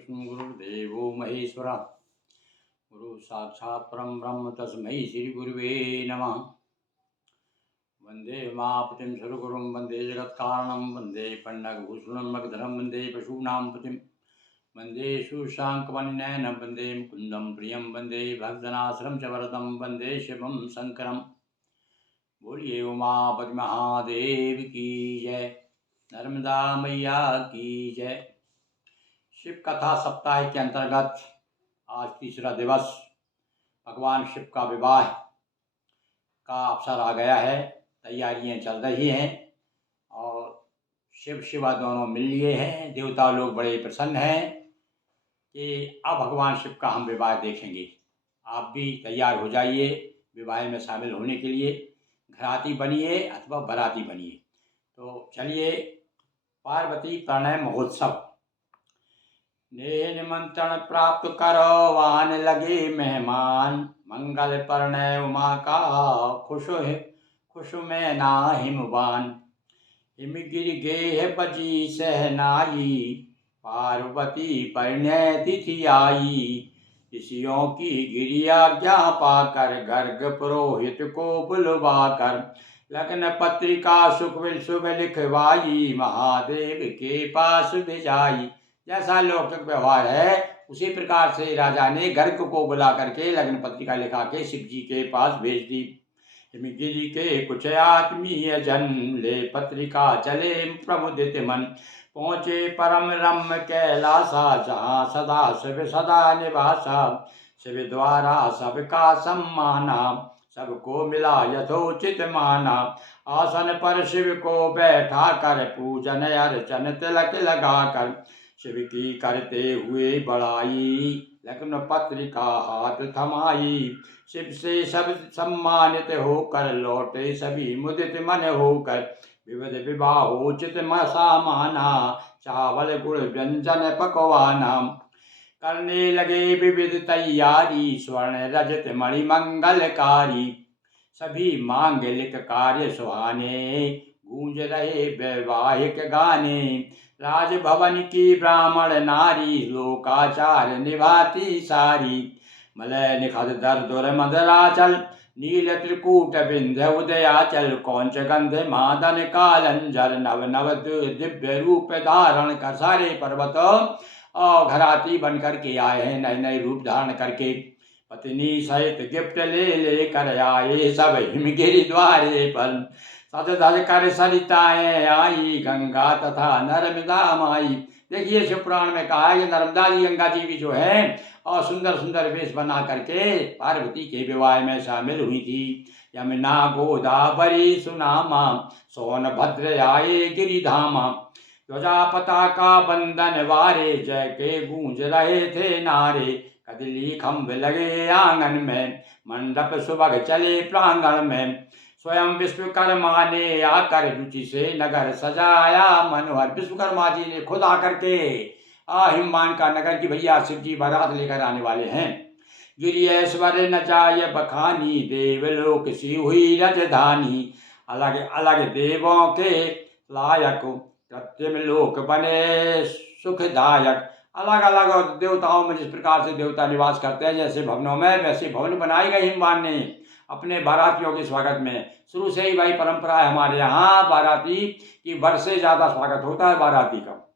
विष्णु गुरुर्देवो महेश्वरः गुरु साक्षात् परं ब्रह्म तस्मै श्री गुरुवे नमः। वंदे उमापतिं सुरगुरुं वंदे जगत्कारणं वंदे पन्नगभूषणं मगधरं वंदे पशूनां पतिं वंदे शूशाङ्कमणिनयनं वंदे मुकुन्दं प्रियं वंदे भक्तनाश्रम च वरदं वंदे शिवं शंकरं। बोलिए उमापति महादेव की जय, नर्मदा मैया की जय। शिव कथा सप्ताह के अंतर्गत आज तीसरा दिवस भगवान शिव का विवाह का अवसर आ गया है। तैयारियां चल रही हैं और शिव शिवा दोनों मिल लिए हैं। देवता लोग बड़े प्रसन्न हैं कि अब भगवान शिव का हम विवाह देखेंगे। आप भी तैयार हो जाइए विवाह में शामिल होने के लिए, घराती बनिए अथवा बराती बनिए। तो चलिए, पार्वती प्रणय महोत्सव। ने निमंत्रण प्राप्त करो वान लगे मेहमान, मंगल प्रणय उमा का खुश में ना हिमवान। हिमगिर गे बजी सहनाई, पार्वती परिणय तिथि आई। ऋषियों की गिरियाज्ञा पाकर गर्ग पुरोहित को बुलवा कर, लग्न पत्रिका शुभ लिखवाई, महादेव के पास भेजाई। जैसा लौकिक व्यवहार है उसी प्रकार से राजा ने गर्ग को बुला करके लग्न पत्रिका लिखा के शिव जी के पास भेज दी। हिमगिरि के कुछ आत्मीय जन, ले पत्रिका चले प्रमुदित मन। पहुँचे परम रम्य कैलासा, जहाँ सदा शिव सदा निवासा। शिव द्वारा सबका सम्माना, सबको मिला यथोचित माना। आसन पर शिव को बैठा कर, पूजन अर्चन तिलक लगा कर। शिव की करते हुए बड़ाई, लग्न पत्रिका हाथ थमाई। शिव से सब सम्मानित होकर, लौटे सभी मुदित मन होकर। विविध विवाहोचित सामाना, चावल गुड़ व्यंजन पकवाना। करने लगे विविध तैयारी, स्वर्ण रजत मणि मंगलकारी। सभी मांगलिक कार्य सुहाने, गूंज रहे वैवाहिक गाने। राजभवन की ब्राह्मण नारी, लोकाचार निभाती सारी। मलय निखद दर दुर मदराचल, नील त्रिकूट विंध्य उदयाचल। कौंच गंध मादन कालंजर, नव नव दिव्य रूप धारण कर। सारे पर्वत और घराती बन करके आए हैं, नए नए रूप धारण करके। पत्नी सहित गिफ्ट ले कर आए, सब हिमगिरि द्वारे पर। सज धज कर सरिताएं आई, गंगा तथा नर्मदा माई। देखिए, शिव पुराण में कहा है कि नर्मदा जी गंगा जी भी जो है और सुंदर सुंदर वेश बना करके पार्वती के विवाह में शामिल हुई थी। यमुना गोदावरी सुनामा, सोनभद्र आए गिरिधामा। ध्वजा पताका बंधन वारे, जय के गूंज रहे थे नारे। कदली खम्भ लगे आंगन में, मंडप सुबह चले प्रांगण में। स्वयं विश्वकर्मा ने आकर रुचि से नगर सजाया मनोहर। विश्वकर्मा जी ने खुद आकर के हिमवान का नगर की भैया शिव जी बारात लेकर आने वाले हैं। गिरि ऐश्वर्य न जाय बखानी, देवलोक सी हुई राजधानी। अलग अलग देवों के लायक, कृत्रिम लोक बने सुखदायक। अलग अलग देवताओं में जिस प्रकार से देवता निवास करते हैं, जैसे भवनों में, वैसे भवन बनाए गए हिमवान ने अपने बारातियों के स्वागत में। शुरू से ही भाई परंपरा है हमारे यहाँ बाराती की, वर्ष से ज्यादा स्वागत होता है बाराती का।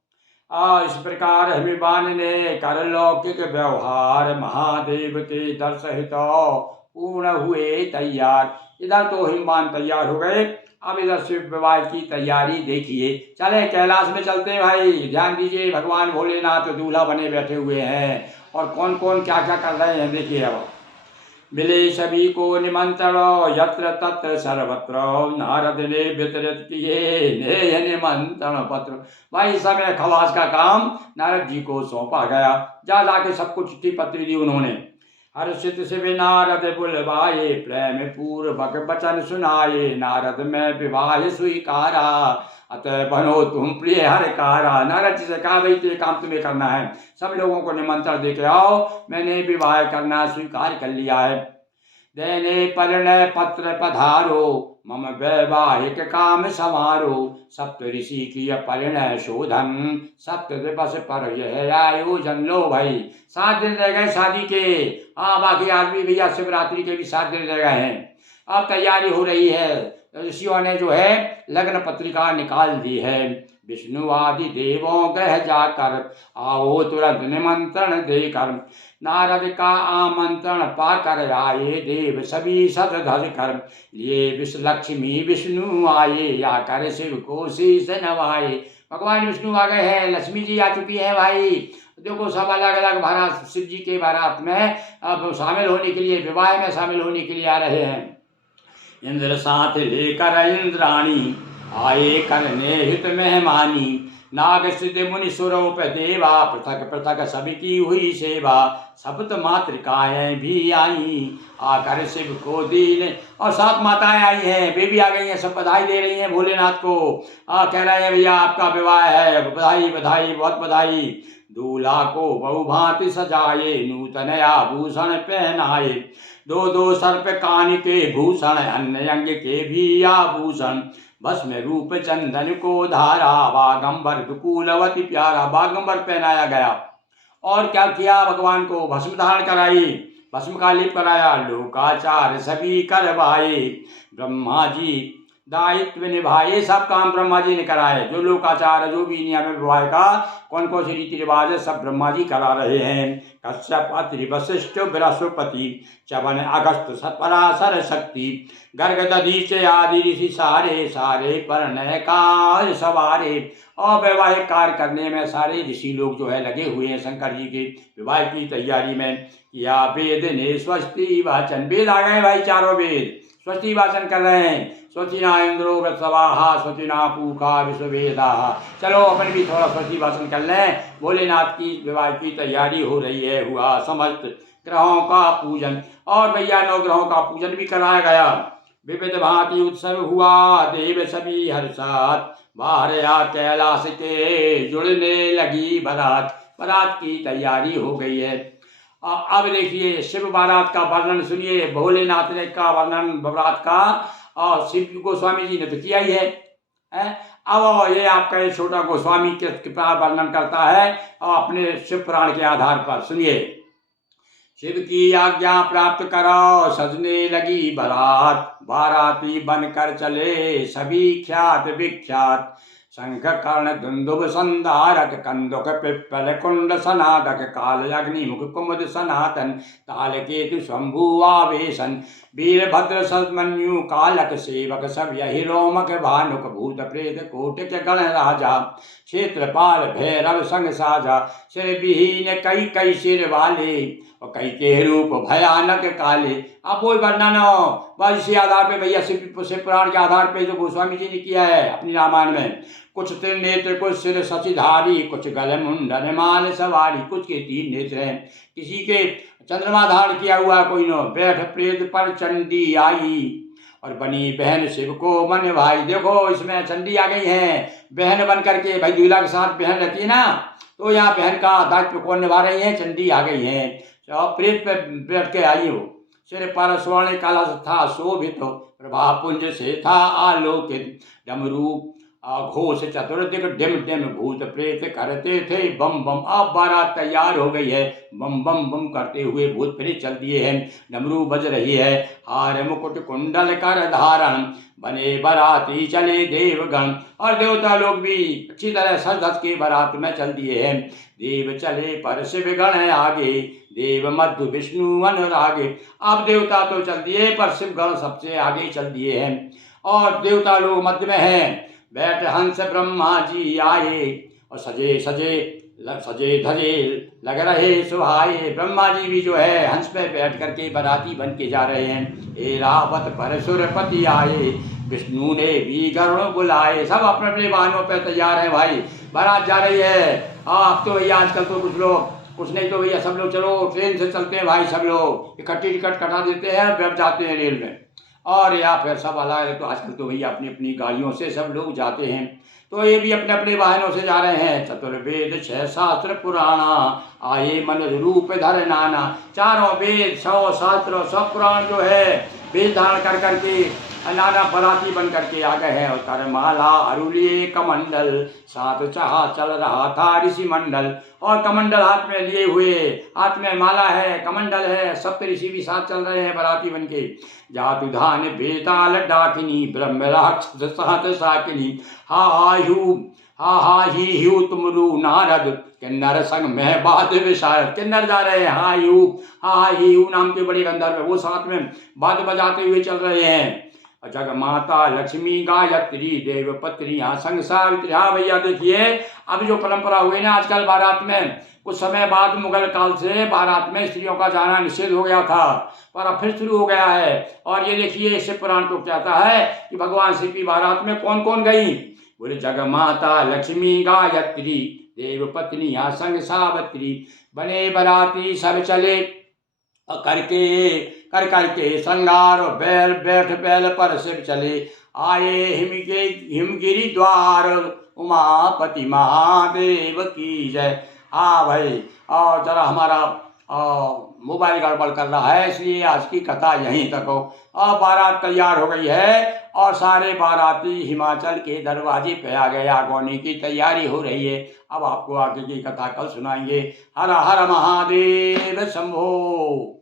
इस प्रकार हिमवान ने कर लौकिक व्यवहार, महादेव के दर्शित पूर्ण हुए तैयार। इधर तो हिमवान तैयार हो गए, अब इधर शिव विवाह की तैयारी देखिए। चले कैलाश में चलते हैं भाई, ध्यान दीजिए। भगवान भोलेनाथ दूल्हा बने बैठे हुए हैं और कौन कौन क्या क्या कर रहे हैं देखिए। अब मिले सभी को निमंत्रण, यत्र तत्र सर्वत्र। नारद ने वितरित किए नेह निमंत्रण पत्र। भाई समय खवास का काम नारद जी को सौंपा गया। जा जाके सबको चिट्ठी पत्री दी उन्होंने। हर्षित शिव नारद बुलवाए, प्रेम पूर्वक वचन सुनाए। नारद में विवाह स्वीकारा, अतः बनो तुम प्रिय हरकारा। नारद जी से कहा, भाई तो ये काम तुम्हें करना है, सब लोगों को निमंत्रण दे के आओ, मैंने विवाह करना स्वीकार कर लिया है। देने परिणय पत्र पधारो, मम वैवाहिक काम समारो, सप्त ऋषि की परिणय शोधन, सप्त दिवस पर यह आयोजन। लो भाई 7 दिन रह गए शादी के। हाँ बाकी आदमी भैया शिवरात्रि के भी 7 दिन रह गए हैं। अब तैयारी हो रही है। ऋषियों ने जो है लग्न पत्रिका निकाल दी है। विष्णु आदि देवों ग्रह जाकर आओ तुरंत निमंत्रण देकर, नारद का आमंत्रण पाकर आए देव सभी सज धज कर, लिए विश्व लक्ष्मी विष्णु आए, या कर शिव को शीश नवाए। भगवान विष्णु आ गए हैं, लक्ष्मी जी आ चुकी है भाई। देखो सब अलग अलग बारात शिव जी के बारात में अब शामिल होने के लिए, विवाह में शामिल होने के लिए आ रहे हैं। इंद्र साथ लेकर इंद्राणी आए करने हित मेहमानी, नाग सिद्ध मुनि सुरोप देवा, पृथक पृथक सबकी हुई सेवा, सप्त मातृकाएं भी आई आकर शिव को दीन। और 7 माताएं आई हैं, वे भी आ गई हैं, सब बधाई दे रही हैं भोलेनाथ को। कह रहे हैं भैया आपका विवाह है, बधाई बधाई बहुत बधाई। दूल्हा को बहुभांति सजाए, नूतन आभूषण पहनाए, 2 सर्प कान के भूषण, अन्य अंग के भी आभूषण, भस्म रूप चंदन को धारा, बागंबर दुकूलवती प्यारा। बागंबर पहनाया गया। और क्या किया, भगवान को भस्म धारण कराई, भस्म का लेप कराया, लोकाचार सभी करवाए, ब्रह्मा जी दायित्व निभाए, सब काम ब्रह्मा जी ने कराए। जो लोकाचार जो भी नियम विवाह का कौन कौन से रीति रिवाज है सब ब्रह्मा जी करा रहे हैं। कश्यप अत्रि वशिष्ठ बृहस्पति, च्यवन अगस्त सत्पराशर शक्ति, गर्ग दधीच आदि ऋषि सारे, सारे परिणय कार्य सवारे। और वैवाहिक कार्य करने में सारे ऋषि लोग जो है लगे हुए हैं शंकर जी के विवाह की तैयारी में। या वेद ने स्वस्ति वाचन, वेद आ गए भाई, चारों वेद स्वस्ति वाचन कर रहे हैं। स्वस्तिना इंद्रो वृषवाहा, स्वस्तिना पूषा विश्ववेदाः। चलो अपन भी थोड़ा स्वस्ति वाचन कर लें। भोलेनाथ की विवाह की तैयारी हो रही है। हुआ समस्त ग्रहों का पूजन, और भैया 9 ग्रहों का पूजन भी कराया गया। विविध भांति उत्सव हुआ, देव सभी हर्षात, बाहर या कैलाश के जुड़ने लगी बारात। बारात की तैयारी हो गई है। अब देखिए शिव बारात का वर्णन सुनिए। भोलेनाथ ने का वर्णन बारात का और शिव गोस्वामी जी ने तो किया ही है। अब ये आपका ये छोटा गोस्वामी के प्रकार वर्णन करता है और अपने शिव पुराण के आधार पर सुनिए। शिव की आज्ञा प्राप्त करो, सजने लगी बारात, बाराती बनकर चले सभी ख्यात विख्यात, शंख कर्ण दुंदुभ संधारक, कंदुक पिप्पल कुंड सनादक, काल अग्निमुख कुमुद सनातन, ताल केतु शंभु आवेशन, वीरभद्र सदमन्यु कालक सेवक, सब यही रोमक भानुक, भूत प्रेत कोटिक गण राजा, क्षेत्रपाल भैरव संग साजा, सिर विहीन कई कई सिर वाले, और कई के रूप भयानक काले। अब वो वर्णन बस इसी आधार पे भैया शिव पुराण के आधार पे जो गोस्वामी जी ने किया है अपनी रामायण में। कुछ त्रिनेत्र, कुछ सिर शशिधारी, कुछ गल मुंडन माल सवारी, कुछ के 3 नेत्र हैं, किसी के चंद्रमा धारण किया हुआ कोई नो। बैठ प्रेत पर चंडी आई, और बनी बहन शिव को मन भाई। देखो इसमें चंडी आ गई हैं बहन बन करके। भाई दूल्हा के साथ बहन रहती है ना, तो यहाँ बहन का दायित्व कौन निभा रही है, चंडी आ गई हैं। प्रेत पे बैठ के आई हो, सिर पर स्वर्ण कलश था शोभित हो, प्रभा पुंज से था आलोकित, डमरू घोष चतुर्दिक डिम डिम, भूत प्रेत करते थे बम बम। अब बारात तैयार हो गई है, बम बम बम करते हुए भूत प्रेत चल दिए हैं, डमरू बज रही है, हार मुकुट कुंडल कर धारण, बने बाराती चले देवगण। और देवता लोग भी अच्छी तरह सज धज के बारात में चल दिए हैं। देव चले पर शिवगण आगे, देव मध्य विष्णु अनुरागे। अब देवता तो चल दिए पर शिवगण सबसे आगे चल दिए हैं, और देवता लोग मध्य में हैं। बैठ हंस ब्रह्मा जी आए, और सजे धजे लग रहे सुहाए। ब्रह्मा जी भी जो है हंस पे बैठ करके बाराती बन के जा रहे हैं। ए रावत पर सुरपति आए, विष्णु ने भी गरुड़ बुलाए। सब अपने अपने वाहनों पर तैयार हैं भाई, बारात जा रही है। अब तो भैया आजकल तो कुछ लोग, कुछ नहीं तो भैया सब लोग चलो ट्रेन से चलते हैं भाई, सब लोग इकट्ठी टिकट कटा देते हैं, बैठ जाते हैं रेल में। और या फिर सब अलग है, तो आजकल तो भैया अपनी अपनी गाड़ियों से सब लोग जाते हैं। तो ये भी अपने अपने वाहनों से जा रहे हैं। चतुर्वेद 6 शास्त्र पुराणा, आए मन रूप धर नाना। चारों वेद 100 शास्त्र सब पुराण जो है वेद धारण कर करके नाना बराती बन करके आ गए हैं और करमाला अरुलिए कमंडल, साथ चाह चल रहा था ऋषि मंडल। और कमंडल हाथ में लिए हुए, हाथ में माला है, कमंडल है, सप्त ऋषि भी साथ चल रहे हैं बराती बन के। जातु धान बेताल डाकिनी ब्रह्म राक्षस सहत साकिनी, हा ही हु तुमरू नारद, किन्नर संग में बाद विशारद। किन्नर जा रहे हैं, हा ही हु नाम के बड़े गंधर्व, वो साथ में बाद बजाते हुए चल रहे हैं। जग माता लक्ष्मी गायत्री देव पत्नी संग सावित्री। हाँ भैया देखिए, अब जो परंपरा हुई ना आजकल बारात में, कुछ समय बाद मुगल काल से बारात में स्त्रियों का जाना निषेध हो गया था, पर अब फिर शुरू हो गया है। और ये देखिए शिव पुराण तो कहता है कि भगवान शिव की बारात में कौन कौन गई। बोले जग माता लक्ष्मी गायत्री देव पत्नी संग सावित्री, बने बराती सब चले कर करके श्रृंगार, बैल बैठ बैल पर शिव चले, आए हिमगिरी द्वार, उमापति महादेव की जय। हाँ भाई, और जरा हमारा मोबाइल गड़बड़ कर रहा है, इसलिए आज की कथा यहीं तक हो। अब बारात तैयार हो गई है और सारे बाराती हिमाचल के दरवाजे पे आ गए, आगोनी की तैयारी हो रही है। अब आपको आगे की कथा कल सुनाएंगे। हर हर महादेव शंभो।